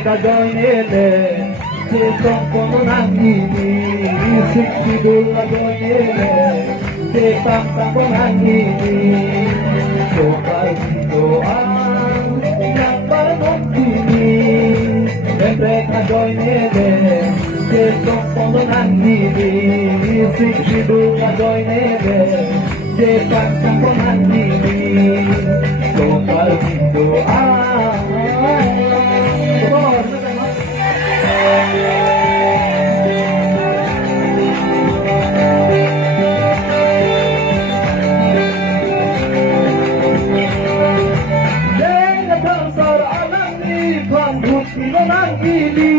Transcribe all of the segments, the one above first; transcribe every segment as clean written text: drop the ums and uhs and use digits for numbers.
gagawinele Sitong puno ng inisip Siguro gagawinele Sitang tampo ng inis So dito ang nagparang tinis Siyempre gagawinele Sitong puno ng inisip Siguro gagawinele Sitang tampo ng inis So dito ang Sino ng hili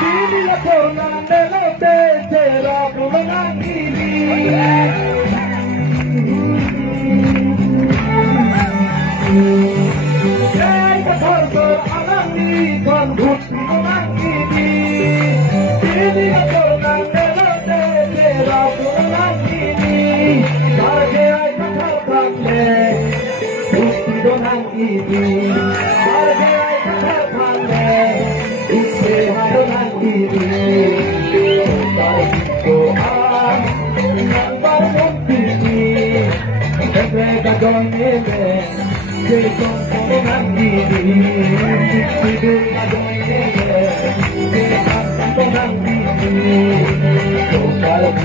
Hili ako ng melote Tera ko ng hili Kaya katorso ang ikon Sino ng hili Hili ako ng melote Tera ko ng hili Para kaya katorso Sino ng hili Para kaya gagawinele Sitong puno ng inis Siguro gagawinele Sitang tampo ng inis So dito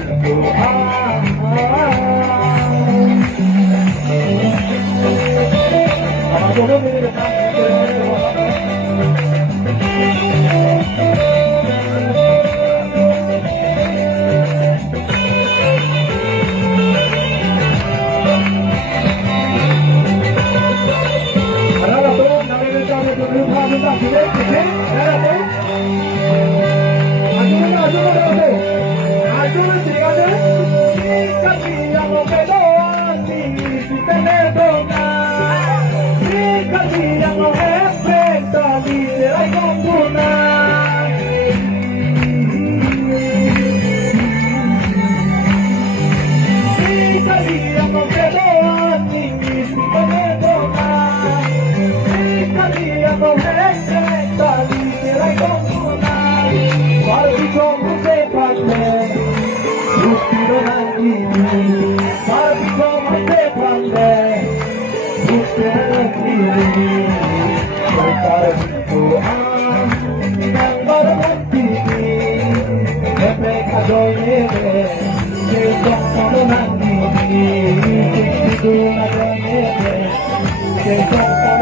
Sitong